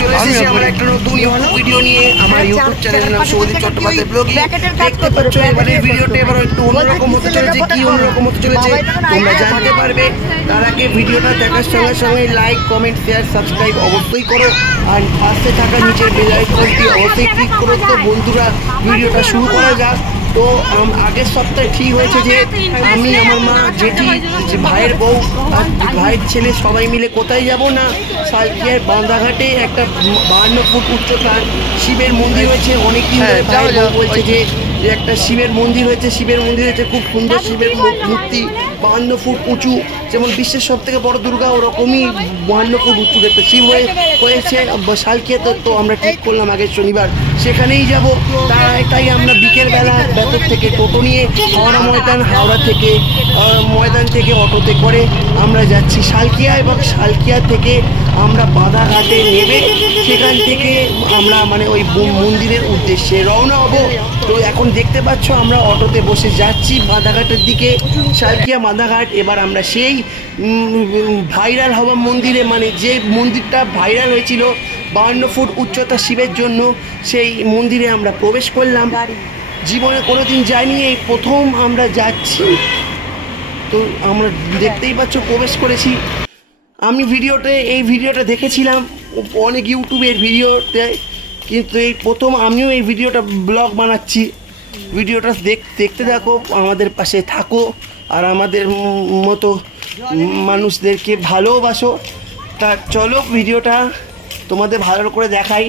চলে এসেছি আমরা একটা নতুন ইউটিউব ভিডিও নিয়ে। আমার ইউটিউব চ্যানেলের নাম শুভদীপ চট্টোপাধ্যায় ব্লগিং। দেখতে পাচ্ছ এবারের ভিডিওটা এবার একটু অন্যরকম হতে চলেছে। কি অন্যরকম হতে চলেছে তোমরা জানতে পারবে। তার আগে ভিডিওটা দেখার সঙ্গে সঙ্গে লাইক, কমেন্ট, শেয়ার, সাবস্ক্রাইব অবশ্যই করো। আর পাশে থাকা নিচের বেল আইকনটি অবশ্যই ক্লিক করো। তো বন্ধুরা ভিডিওটা শুরু করা যাক। তো আগের সপ্তাহে ঠিক হয়েছে যে আমি, আমার মা, জেঠি, ভাইয়ের বউ আর ভাইয়ের ছেলে সবাই মিলে কোথায় যাব না, সালকিয়ার বাঁধাঘাটে একটা 52 ফুট উচ্চতার শিবের মন্দির হয়েছে। অনেকদিন ধরে ভাইয়ের বউ বলছে যে একটা শিবের মন্দির হয়েছে, খুব সুন্দর শিবের মূর্তি, 52 ফুট উঁচু, যেমন বিশ্বের সব থেকে বড় দুর্গা ওরকমই 52 ফুট উঁচু একটা শিব হয়েছে সালকিয়াতে। তো আমরা ঠিক করলাম আগের শনিবার সেখানেই যাব। তাই আমরা বিকেলবেলা ভেতর থেকে টোটো নিয়ে হাওড়া থেকে ময়দান থেকে অটোতে করে আমরা যাচ্ছি সালকিয়া, এবং সালকিয়া থেকে আমরা বাঁধাঘাটে নেমে সেখান থেকে আমরা মানে ওই মন্দিরের উদ্দেশ্যে রওনা হব। তো এখন দেখতে পাচ্ছ আমরা অটোতে বসে যাচ্ছি বাঁধাঘাটের দিকে, সালকিয়া বাঁধাঘাট। এবার আমরা সেই ভাইরাল হওয়া মন্দিরে, মানে যে মন্দিরটা ভাইরাল হয়েছিল 52 ফুট উচ্চতা শিবের জন্য, সেই মন্দিরে আমরা প্রবেশ করলাম। জীবনে কোনোদিন যাইনি, এই প্রথম আমরা যাচ্ছি। তো আমরা দেখতেই পাচ্ছ প্রবেশ করেছি। আমি এই ভিডিওটা দেখেছিলাম অনেক ইউটিউবের ভিডিওতে, কিন্তু এই প্রথম আমিও এই ভিডিওটা ব্লগ বানাচ্ছি। ভিডিওটা দেখতে থাকো, আমাদের পাশে থাকো, আর আমাদের মতো মানুষদেরকে ভালোবাসো। তা চলো ভিডিওটা তোমাদের ভালো করে দেখাই।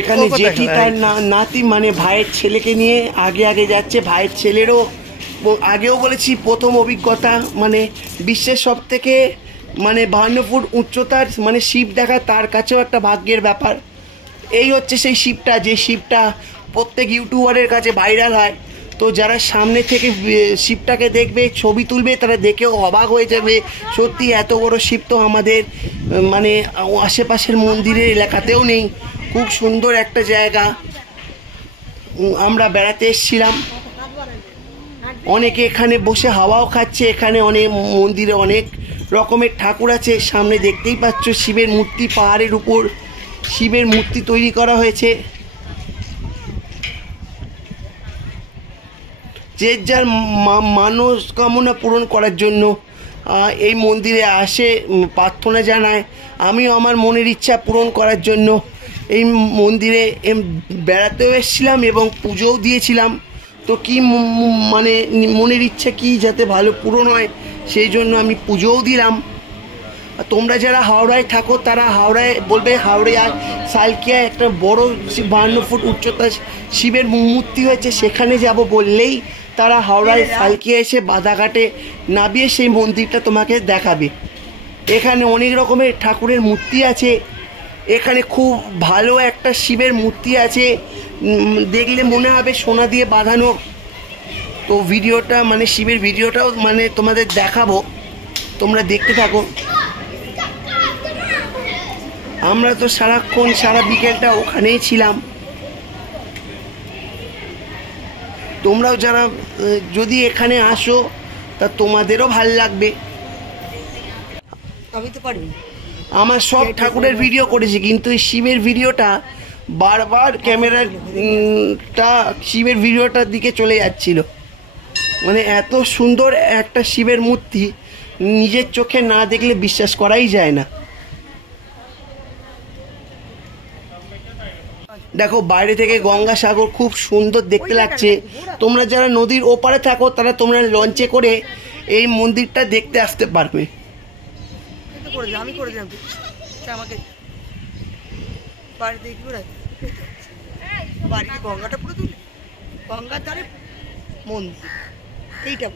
এখানে জেঠি তার নাতি মানে ভাইয়ের ছেলেকে নিয়ে আগে যাচ্ছে। ভাইয়ের ছেলেরও আগেও বলেছি প্রথম অভিজ্ঞতা, মানে বিশ্বের সব থেকে মানে 52 ফুট উচ্চতার মানে শিব দেখা তার কাছেও একটা ভাগ্যের ব্যাপার। এই হচ্ছে সেই শিবটা, যে শিবটা প্রত্যেক ইউটিউবারের কাছে ভাইরাল হয়। তো যারা সামনে থেকে শিবটাকে দেখবে, ছবি তুলবে, তারা দেখেও অবাক হয়ে যাবে, সত্যি এত বড় শিব তো আমাদের মানে আশেপাশের মন্দিরের এলাকাতেও নেই। খুব সুন্দর একটা জায়গা, আমরা বেড়াতে এসেছিলাম। অনেকে এখানে বসে হাওয়াও খাচ্ছে। এখানে অনেক মন্দিরে অনেক রকমের ঠাকুর আছে। সামনে দেখতেই পাচ্ছ শিবের মূর্তি, পাহাড়ের উপর শিবের মূর্তি তৈরি করা হয়েছে। যে যার মানসকামনা পূরণ করার জন্য এই মন্দিরে আসে, প্রার্থনা জানায়। আমিও আমার মনের ইচ্ছা পূরণ করার জন্য এই মন্দিরে বেড়াতেও এসেছিলাম এবং পুজোও দিয়েছিলাম। তো কি মানে মনের ইচ্ছা কি যাতে ভালো পূরণ হয়, সেই জন্য আমি পুজোও দিলাম। তোমরা যারা হাওড়ায় থাকো তারা হাওড়ায় বলবে হাওড়ায় সালকিয়ায় একটা বড় 52 ফুট উচ্চতার শিবের মূর্তি হয়েছে, সেখানে যাব বললেই তারা হাওড়ায় সালকিয়া এসে বাঁধাঘাটে নামিয়ে সেই মন্দিরটা তোমাকে দেখাবে। এখানে অনেক রকমের ঠাকুরের মূর্তি আছে। এখানে খুব ভালো একটা শিবের মূর্তি আছে, দেখলে মনে হবে সোনা দিয়ে বাঁধানো। তো ভিডিওটা মানে শিবের ভিডিওটাও মানে তোমাদের দেখাবো, তোমরা দেখতে থাকো। আমরা তো সারাক্ষণ সারা বিকেলটা ওখানেই ছিলাম। তোমরাও যারা যদি এখানে আসো তা তোমাদেরও ভালো লাগবে। আমি তো পারি, আমার সব ঠাকুরের ভিডিও করেছি, কিন্তু এই শিবের ভিডিওটা বারবার ক্যামেরাটা শিবের ভিডিওটার দিকে চলে যাচ্ছিল। মানে এত সুন্দর একটা শিবের মূর্তি নিজের চোখে না দেখলে বিশ্বাস করাই যায় না। দেখো বাইরে থেকে গঙ্গাসাগর খুব সুন্দর দেখতে লাগছে। তোমরা যারা নদীর ওপারে থাকো তারা তোমরা লঞ্চে করে এই মন্দিরটা দেখতে আসতে পারবে। আমি করে দিলাম আমাকে বাড়িতে বাড়ি গঙ্গাটা পুরো তুলে গঙ্গার ধারে মন্দির, এইটা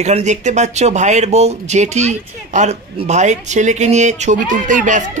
এখানে দেখতে পাচ্ছ ভাইয়ের বউ, জেঠি আর ভাইয়ের ছেলেকে নিয়ে ছবি তুলতেই ব্যস্ত।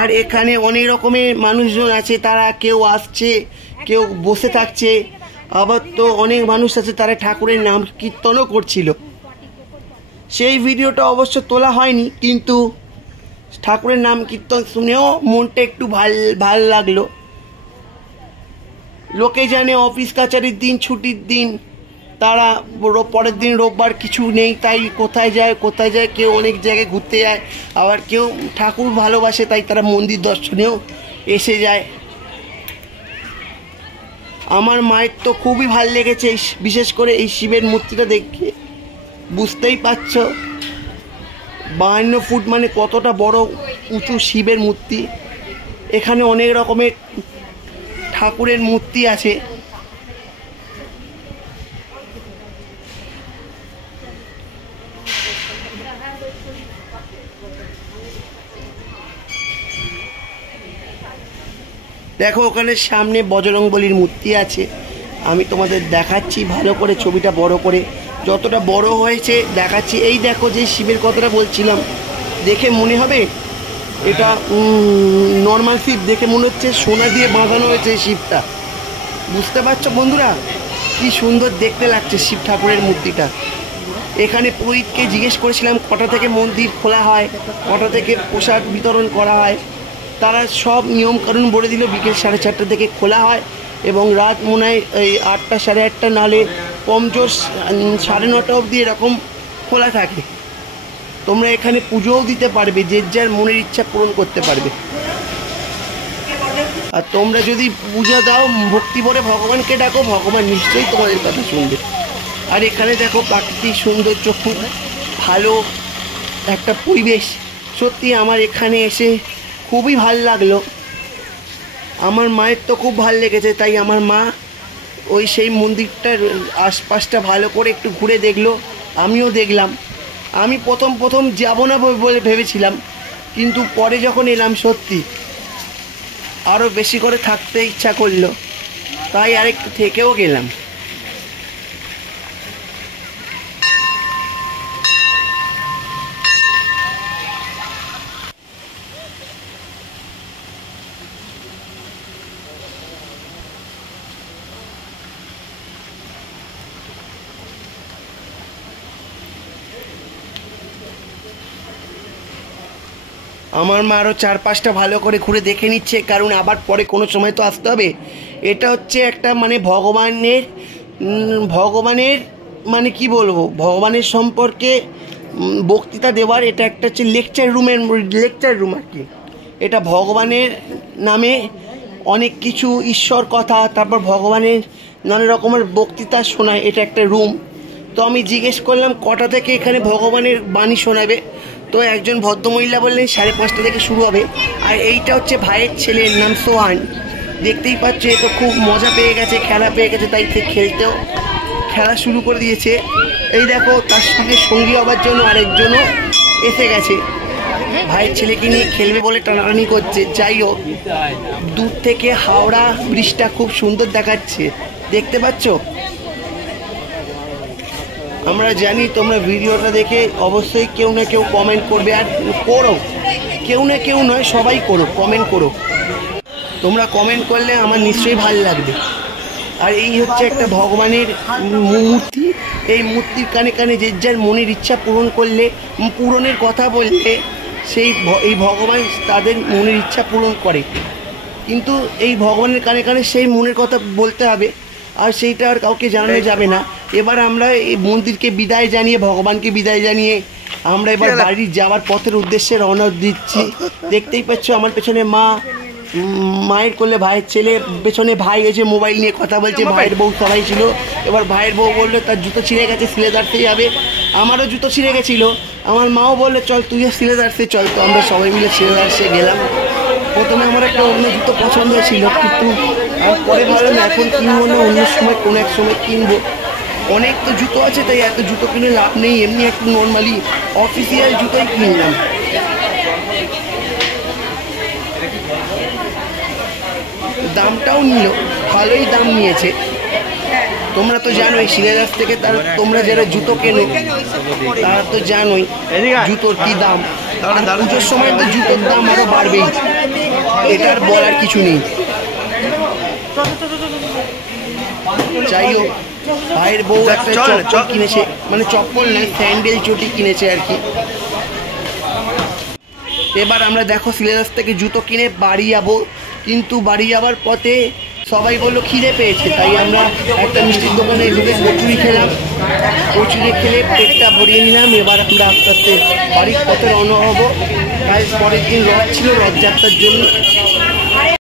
আর এখানে অনেক রকমের মানুষজন আছে, তারা কেউ আসছে, কেউ বসে থাকছে, আবার তো অনেক মানুষ আছে তারা ঠাকুরের নাম কীর্তনও করছিল। সেই ভিডিওটা অবশ্য তোলা হয়নি, কিন্তু ঠাকুরের নাম কীর্তন শুনেও মনটা একটু ভাল লাগলো। লোকে জানে অফিস কাচারির দিন, ছুটির দিন, তারা পরের দিন রোববার কিছু নেই, তাই কোথায় যায় কেউ অনেক জায়গায় ঘুরতে যায়, আবার কেউ ঠাকুর ভালোবাসে তাই তারা মন্দির দর্শনেও এসে যায়। আমার মায়ের তো খুবই ভালো লেগেছে, বিশেষ করে এই শিবের মূর্তিটা দেখে বুঝতেই পারছ 52 ফুট মানে কতটা বড় উঁচু শিবের মূর্তি। এখানে অনেক রকমের ঠাকুরের মূর্তি আছে। দেখো ওখানে সামনে বজরংবলীর মূর্তি আছে, আমি তোমাদের দেখাচ্ছি ভালো করে, ছবিটা বড় করে যতটা বড় হয়েছে দেখাচ্ছি। এই দেখো যে শিবের কথাটা বলছিলাম, দেখে মনে হবে এটা নর্মাল শিব, দেখে মনে হচ্ছে সোনা দিয়ে বাঁধানো হয়েছে এই শিবটা। বুঝতে পারছো বন্ধুরা কি সুন্দর দেখতে লাগছে শিব ঠাকুরের মূর্তিটা। এখানে পুরোহিতকে জিজ্ঞেস করেছিলাম কটা থেকে মন্দির খোলা হয়, কটা থেকে প্রসাদ বিতরণ করা হয়। তারা সব নিয়মকানুন বলে দিল বিকেল 4:30 থেকে খোলা হয় এবং রাত মনে হয় এই 8টা 8:30 নালে কমজোর 9:30 অবধি এরকম খোলা থাকে। তোমরা এখানে পুজোও দিতে পারবে, যে যার মনের ইচ্ছা পূরণ করতে পারবে। আর তোমরা যদি পূজা দাও ভক্তি ভরে ভগবানকে ডাকো, ভগবান নিশ্চয়ই তোমাদের কথা শুনবে। আর এখানে দেখো প্রাকৃতিক সৌন্দর্য, খুব ভালো একটা পরিবেশ। সত্যি আমার এখানে এসে খুবই ভাল লাগলো। আমার মায়ের তো খুব ভাল লেগেছে, তাই আমার মা ওই সেই মন্দিরটার আশপাশটা ভালো করে একটু ঘুরে দেখলো, আমিও দেখলাম। আমি প্রথম যাব না বলে ভেবেছিলাম, কিন্তু পরে যখন এলাম সত্যি আরও বেশি করে থাকতে ইচ্ছা করলো, তাই আরেকটু থেকেও গেলাম। আমার মা আরও 4-5টা ভালো করে ঘুরে দেখে নিচ্ছে, কারণ আবার পরে কোনো সময় তো আসতে হবে। এটা হচ্ছে একটা মানে ভগবানের মানে কি বলবো, ভগবানের সম্পর্কে বক্তৃতা দেওয়ার এটা একটা হচ্ছে লেকচার রুম আর কি। এটা ভগবানের নামে অনেক কিছু ঈশ্বর কথা, তারপর ভগবানের নানা রকমের বক্তৃতা শোনায়, এটা একটা রুম। তো আমি জিজ্ঞেস করলাম কটা থেকে এখানে ভগবানের বাণী শোনাবে, তো একজন ভদ্রমহিলা বললেন 5:30 থেকে শুরু হবে। আর এইটা হচ্ছে ভাইয়ের ছেলের নাম সোহান, দেখতেই পাচ্ছ এ তো খুব মজা পেয়ে গেছে, খেলা পেয়ে গেছে, তাই খেলতেও খেলা শুরু করে দিয়েছে। এই দেখো তার সঙ্গে সঙ্গী হবার জন্য আরেকজনও এসে গেছে, ভাইয়ের ছেলেকে নিয়ে খেলবে বলে টানাটানি করছে। যাই হোক, দূর থেকে হাওড়া ব্রিজটা খুব সুন্দর দেখাচ্ছে, দেখতে পাচ্ছ। আমরা জানি তোমরা ভিডিওটা দেখে অবশ্যই কেউ না কেউ কমেন্ট করবে, আর করো, কেউ না কেউ নয় সবাই করো, কমেন্ট করো। তোমরা কমেন্ট করলে আমার নিশ্চয়ই ভালো লাগবে। আর এই হচ্ছে একটা ভগবানের মূর্তি, এই মূর্তির কানে কানে যে যার মনের ইচ্ছা পূরণের কথা বললে এই ভগবান তাদের মনের ইচ্ছা পূরণ করে। কিন্তু এই ভগবানের কানে কানে সেই মনের কথা বলতে হবে, আর সেইটা আর কাউকে জানানো যাবে না। এবার আমরা এই মন্দিরকে বিদায় জানিয়ে, ভগবানকে বিদায় জানিয়ে আমরা এবার বাড়ি যাওয়ার পথের উদ্দেশ্যে রওনা দিচ্ছি। দেখতেই পাচ্ছ আমার পেছনে মায়ের কোলে ভাইয়ের ছেলে, পেছনে ভাই এসে মোবাইল নিয়ে কথা বলছে, ভাইয়ের বউ সবাই ছিল। এবার ভাইয়ের বউ বললো তার জুতো ছিঁড়ে গেছে, সিলেদারতে যাবে। আমারও জুতো ছিঁড়ে গেছিলো, আমার মাও বললো চল তুইও সিলেদারতে চল। তো আমরা সবাই মিলে সিলেদারসে গেলাম। প্রথমে আমার একটা অন্য জুতো পছন্দ ছিল, কিন্তু পরে ভাবলাম এখন কিনবো না, অন্য সময় কোনো এক সময় কিনবো। অনেক তো জুতো আছে, তাই এত জুতো কিনে লাভ নেই, এমনি একটু নর্মালি অফিসিয়াল জুতোই কিনলাম। দামটাও নিল, ভালোই দাম নিয়েছে। তোমরা তো জানোই সিলেদার থেকে তোমরা যারা জুতো কেনো তারা তো জানোই জুতোর কি দাম। আর পুজোর সময় তো জুতোর দাম আরও বাড়বেই, এটা আর বলার কিছু নেই। যাই হোক, ভাইয়ের বউ একটা চপ্পল কিনেছে, মানে চপ্পল নয় স্যান্ডেল চটি কিনেছে আর কি। এবার আমরা দেখো সিলেদার থেকে জুতো কিনে বাড়ি যাবো, কিন্তু বাড়ি যাওয়ার পথে সবাই বললো খিদে পেয়েছে, তাই আমরা একটা মিষ্টির দোকানে ঢুকে কচুরি খেলাম। কচুরি খেলে পেটটা ভরিয়ে নিলাম। এবার আমরা আস্তে আস্তে বাড়ির পথে রওনা হবো। তাই পরের দিন রথ ছিল, রথযাত্রার জন্য